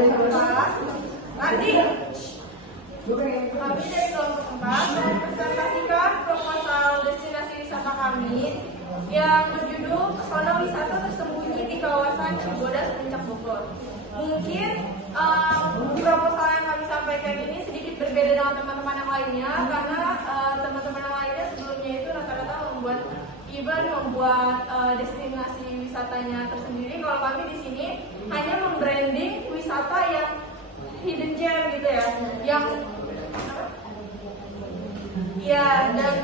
Andi, kami dari kelompok 4 mempresentasikan proposal destinasi wisata kami yang berjudul Pesona Wisata Tersembunyi di Kawasan Cibodas, Puncak Bogor. Mungkin proposal yang kami sampaikan ini sedikit berbeda dengan teman-teman yang lainnya karena teman-teman yang lainnya sebelumnya itu rata-rata membuat event, membuat destinasi wisatanya tersendiri. Kalau kami di sini hanya membranding wisata yang hidden gem gitu ya, yang dan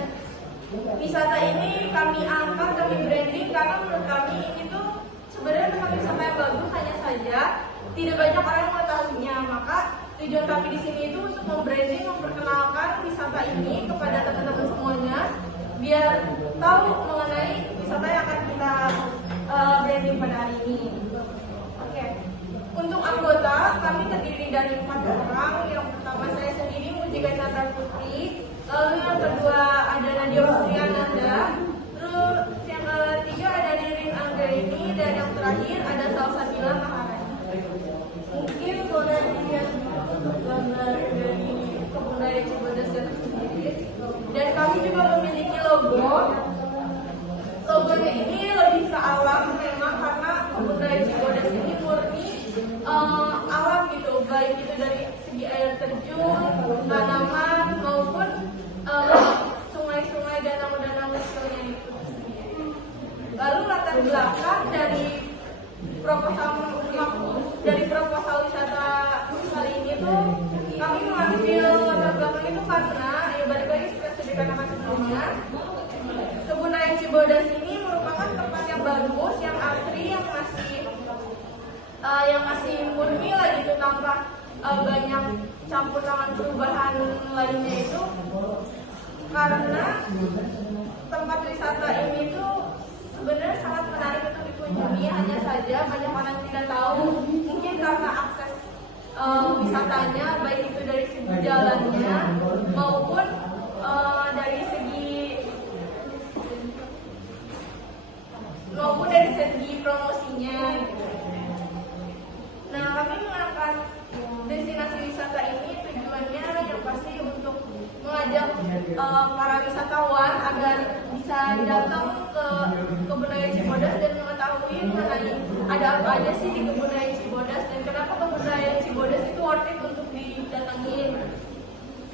wisata ini kami angkat, kami branding karena menurut kami ini tuh sebenarnya tempat wisata yang bagus, hanya saja tidak banyak orang yang mengetahuinya. Maka tujuan kami di sini itu untuk membranding, memperkenalkan wisata ini kepada teman-teman semuanya biar tahu mengenai wisata yang akan kita branding pada hari ini. Oke. Untuk anggota kami terdiri dari 4 orang. Yang pertama saya sendiri, Mujika Chandra Putri. Lalu yang kedua ada Nadia Putriananda. Terus yang ketiga ada Nirin Anggraini, dan yang terakhir ada Salsabila Maharani. Mungkin boleh dilihat gambar dari Kebun Raya Cibodas tersendiri. Dan kami juga memiliki logo. Logonya ini lebih ke alam memang karena Kebun Raya Cibodas ini murni alam gitu, baik itu dari segi air terjun, tanaman maupun sungai-sungai, danau-danau kecilnya itu. Lalu latar belakang dari proposal wisata kali ini tuh kami mengambil latar belakang itu karena ya balik lagi seperti dikatakan sebelumnya, Kebun Raya Cibodas ini merupakan tempat yang bagus, yang asri, yang masih murni lah gitu, tanpa banyak campur tangan perubahan lainnya itu. Karena tempat wisata ini tuh sebenarnya sangat menarik untuk dikunjungi, hanya saja banyak orang tidak tahu, mungkin karena akses wisatanya baik itu dari segi jalannya maupun dari segi promosinya gitu. Nah, kami mengangkat destinasi wisata ini tujuannya yang pasti untuk mengajak para wisatawan agar bisa datang ke Kebun Raya Cibodas dan mengetahui mengenai ada apa aja sih di Kebun Raya Cibodas dan kenapa Kebun Raya Cibodas itu worth it untuk didatangin.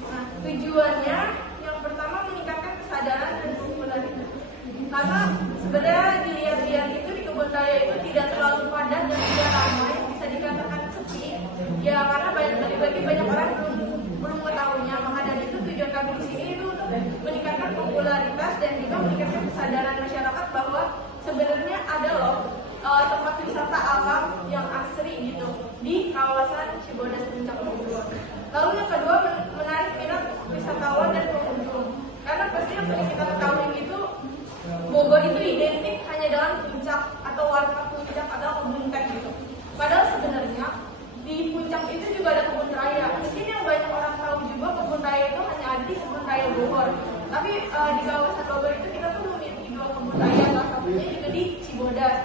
Nah, tujuannya yang pertama meningkatkan kesadaran dan popularitas. Karena sebenarnya dilihat-lihat itu di Kebun Raya itu tidak terlalu padat dan tidak ramai, bisa dikatakan sepi. Ya karena banyak orang belum mengetahuinya. Maka dari itu tujuan kami di sini itu untuk meningkatkan popularitas dan juga meningkatkan kesadaran masyarakat bahwa sebenarnya ada loh tempat wisata alam yang asri gitu di kawasan Cibodas Puncak Bogor. Lalu yang kedua, menarik minat wisatawan dan pengunjung. Karena pasti yang sering kita ketahui itu Bogor itu identik hanya dengan puncak atau warna puncak atau kebun teh gitu. Padahal sebenarnya di puncak itu juga ada kebun raya. Mungkin yang banyak orang tahu juga kebun raya itu hanya ada di Kebun Raya Bogor. Tapi di kawasan Bogor itu kita tuh memiliki 2 kebun raya, salah satunya juga di Cibodas.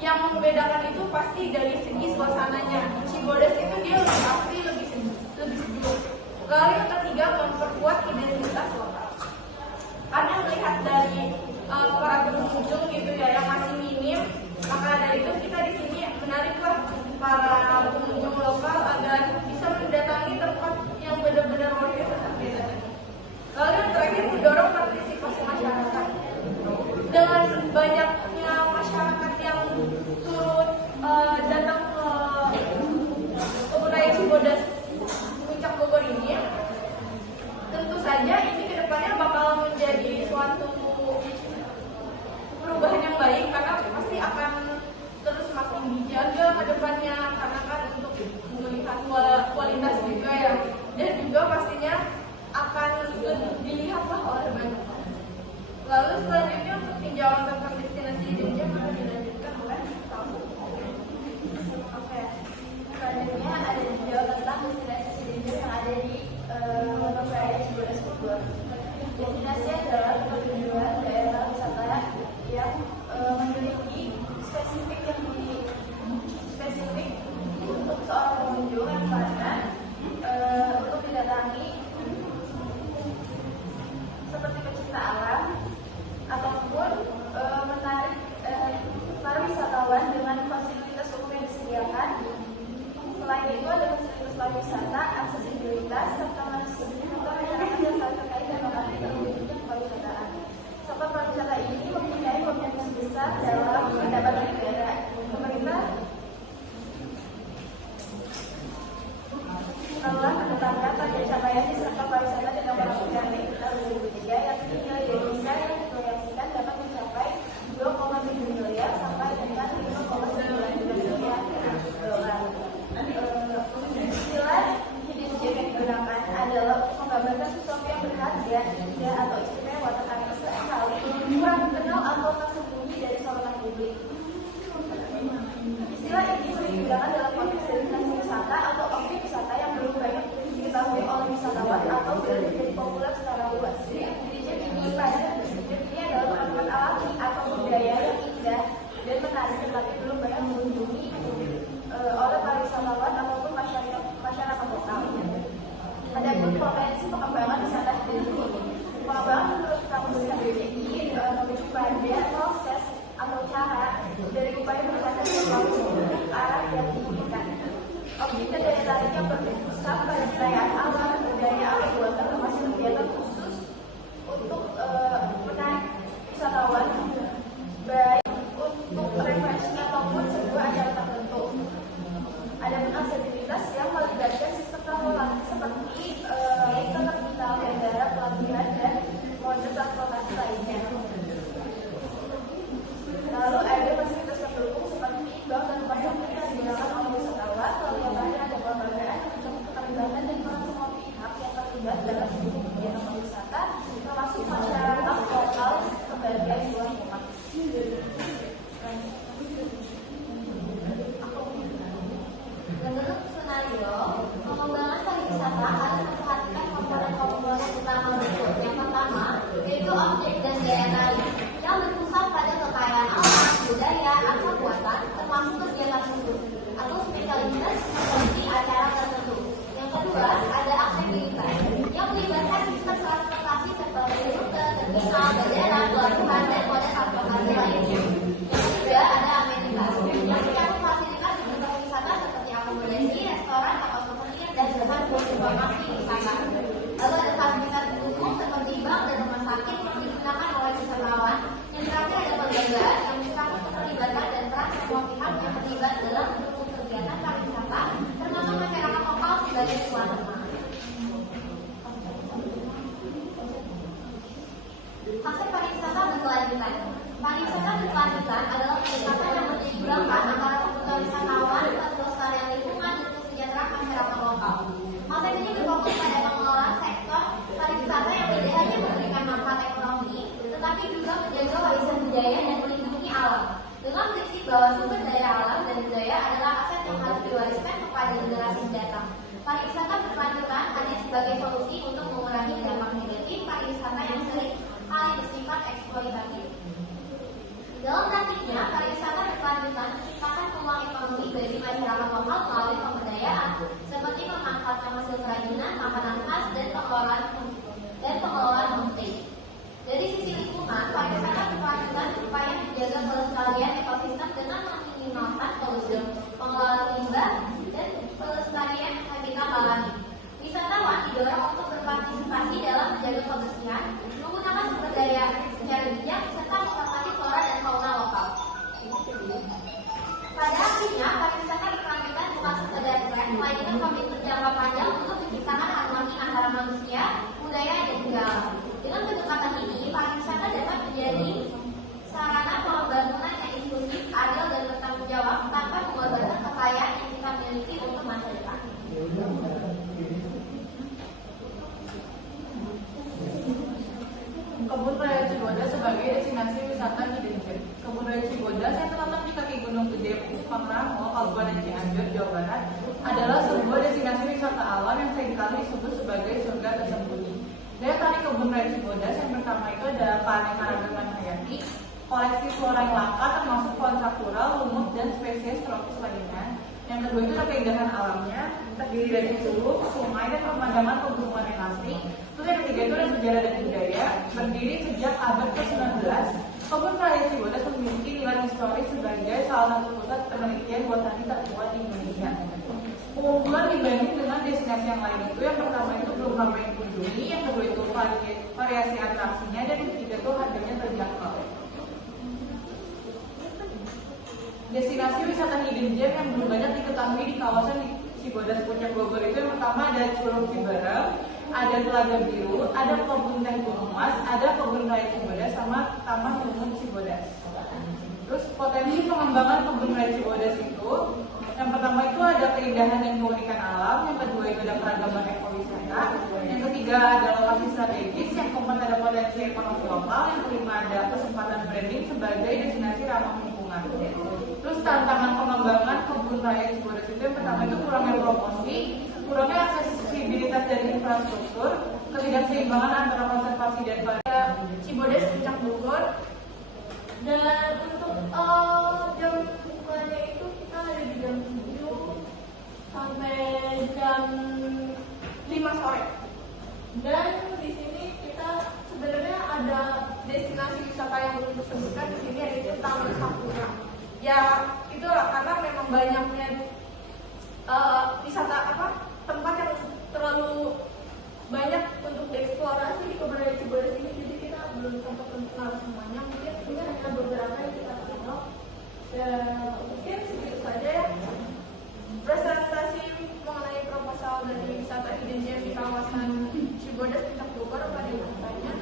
Yang membedakan itu pasti dari segi suasananya. Di Cibodas itu dia lebih asri, lebih sejuk. Lalu yang ketiga, memperkuat identitas lokal. Karena melihat dari para pengunjung gitu ya yang masih minim, maka dari itu kita di sini menariklah para pengunjung lokal agar bisa mendatangi tempat yang benar-benar worth it untuk didatangi. Lalu yang terakhir, mendorong partisipasi masyarakat. Dengan banyaknya masyarakat yang turut datang ke Kebun Raya Cibodas Puncak Bogor ini, tentu saja ini kedepannya bakal menjadi suatu perubahan yang baik karena pasti akan terus makin dijaga ke depannya karena kan untuk melihat kualitas juga ya, dan juga pastinya akan dilihatlah oleh banyak orang. budaya lain yang berpusat pada kekayaan alam, budaya, atau buatan, termasuk kegiatan khusus atau spesialitas seperti acara tertentu. Yang kedua, ada aktivitas yang melibatkan sistem transportasi seperti rute, terminal, bandara, pelabuhan, dan moda transportasi lainnya. Yang ketiga, ada amenitas yang mencakup fasilitas di tempat wisata seperti akomodasi, restoran, atau souvenir, dan berbagai informasi wisata. Lalu ada fasilitas umum seperti bank dan rumah sakit yang digunakan oleh wisatawan. Yang terakhir ada perbelanjaan yang mencakup keterlibatan dan peran semua pihak yang terlibat dalam mendukung kegiatan pariwisata, termasuk masyarakat lokal sebagai tuan rumah. Aspek pariwisata berkelanjutan. Pariwisata berkelanjutan adalah kegiatan yang menyeimbangkan antara kebutuhan wisatawan, kelestarian lingkungan, dan kesejahteraan masyarakat lokal. Aspek ini berfokus pada pengelolaan sektor pariwisata yang tidak hanya memberikan manfaat ekonomi, tetapi juga menjaga warisan budaya dan melindungi alam. Dengan prinsip bahwa sumber daya alam dan budaya adalah aset yang harus diwariskan kepada generasi mendatang. Pariwisata berkelanjutan hanya sebagai solusi untuk mengurangi dampak negatif pariwisata yang sering kali bersifat eksploitatif. Dalam praktiknya, pariwisata berkelanjutan menciptakan peluang ekonomi bagi masyarakat lokal melalui pemberdayaan, seperti memanfaatkan hasil kerajinan, makanan khas, dan pengelolaan homestay. Dari sisi lingkungan, pariwisata berkelanjutan berupaya menjaga kelestarian ekosistem dengan meminimalkan polusi, pengelolaan limbah, dan pelestarian habitat alami. Wisatawan didorong untuk berpartisipasi dalam menjaga kebersihan, menggunakan sumber daya secara bijak, serta menghormati flora dan fauna lokal. Pada akhirnya, pariwisata berkelanjutan bukan sekedar tren, melainkan komitmen jangka panjang untuk menciptakan harmoni antara manusia, budaya, dan juga alam. Dengan pendekatan ini, pariwisata dapat menjadi sarana pembangunan yang inklusif, adil, dan bertanggung jawab tanpa mengorbankan kekayaan yang kita miliki untuk masa depan. Kebun Raya Cibodas sebagai destinasi wisata hidden gem. Kebun Raya Cibodas yang terletak di kaki Gunung Gede, Pangrango, Kabupaten Cianjur, Jawa Barat, adalah sebuah destinasi wisata alam yang seringkali disebut sebagai surga tersembunyi. Daya tarik Kebun Raya Cibodas yang pertama itu adalah keanekaragaman hayati, koleksi flora yang langka termasuk pohon sakura, lumut, dan spesies tropis lainnya. Yang kedua itu keindahan alamnya, terdiri dari curug, sungai, dan pemandangan pegunungan yang asri. Terus yang ketiga itu ada sejarah dan budaya, berdiri sejak abad ke-19. Kebun Raya Cibodas memiliki nilai historis sebagai salah satu pusat penelitian botani tertua di Indonesia. Keunggulan dibanding dengan destinasi yang lain itu, yang pertama itu belum ramai dikunjungi, yang kedua itu variasi atraksinya, dan yang ketiga itu harganya terjangkau. Destinasi wisata hidden gem yang belum banyak diketahui di kawasan Cibodas Puncak Bogor itu, yang pertama ada Curug Ciberem, ada Telaga Biru, ada Kebun Teh Gunung Mas, ada Kebun Raya Cibodas, sama Taman Lumut Cibodas. Terus potensi pengembangan Kebun Raya Cibodas itu, yang pertama itu ada keindahan dan keunikan alam, yang kedua itu ada keragaman ekowisata, yang ketiga ada lokasi strategis, yang keempat ada potensi ekonomi lokal, yang kelima ada kesempatan branding sebagai destinasi ramah lingkungan. Terus tantangan pengembangan Kebun Raya Cibodas itu, yang pertama itu kurangnya promosi, kurangnya aksesibilitas dari infrastruktur, ketidakseimbangan antara konservasi dan Cibodas Puncak Bogor. Dan untuk jam bukanya itu kita ada di jam 7 sampai jam 5 sore. Dan di sini kita sebenarnya ada destinasi wisata yang belum disebutkan di sini, yaitu Taman Sakura. Ya itulah karena memang banyaknya wisata tempat yang terlalu banyak untuk dieksplorasi di Kebun Raya Cibodas ini, jadi kita belum sempat kenal semuanya. Mungkin ini hanya beberapa yang kita kenal. Mungkin segitu saja ya presentasi mengenai proposal dari wisata hidden gem di kawasan Cibodas Puncak Bogor. Apa yang mau tanya?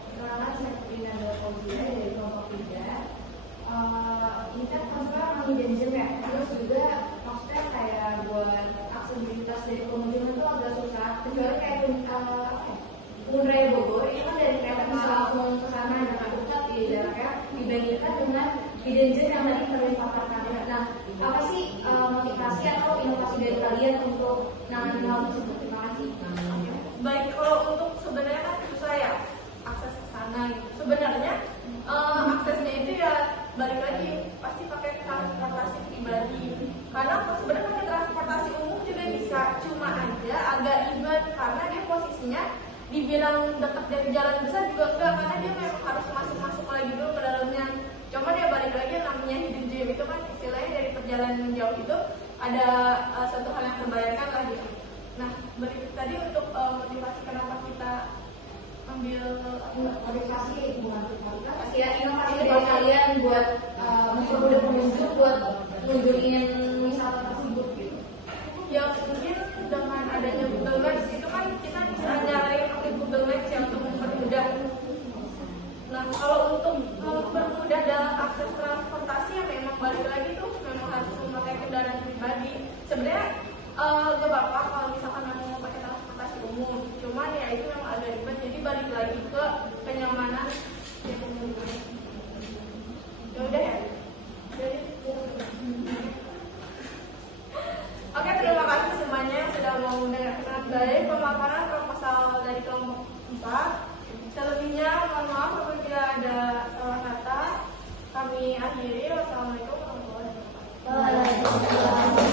Perkenalan, saya Sabrina dari kelompok 3. Ini kan masalah hidden gem ya, terus juga maksudnya kayak buat aksesibilitas dari pengunjung itu agak susah, kecuali kayak Kebun Raya Bogor ini kan dari kereta bisa langsung ke sana dengan cepat di daerahnya, dibandingkan dengan hidden gem yang tadi kalian paparkan. Nah, apa sih motivasi atau inovasi dari kalian untuk menangani hal tersebut? Terima kasih. Baik, kalau dibilang dekat dari jalan besar juga enggak, karena dia memang harus masuk lagi dulu ke dalamnya. Cuman ya balik lagi, namanya hidden gem itu kan istilahnya dari perjalanan jauh itu ada satu hal yang terbayarkan lah gitu. Nah, tadi untuk motivasi kenapa kita ambil motivasi bukan motivasi ya, inovasi dari kalian buat mempermudah pengunjung buat ngunjungin wisata tersebut gitu. Ya mungkin dengan adanya Google Maps itu kan kita bisa nyari pakai Google Maps yang untuk mempermudah. Nah, kalau untuk mempermudah dalam akses transportasi ya memang balik lagi tuh memang harus memakai kendaraan pribadi. Sebenarnya gak apa-apa kalau misalkan mau pakai transportasi umum, cuman ya itu memang agak ribet, jadi balik lagi ke kenyamanan ya pengunjung. Ya udah ya. Jadi, oke, terima kasih semuanya yang sudah mau mendengarkan baik pemaparan proposal dari kelompok 4. Selebihnya mohon maaf apabila ada salah kata. Kami akhiri. Wassalamualaikum warahmatullahi wabarakatuh. Waalaikumsalam.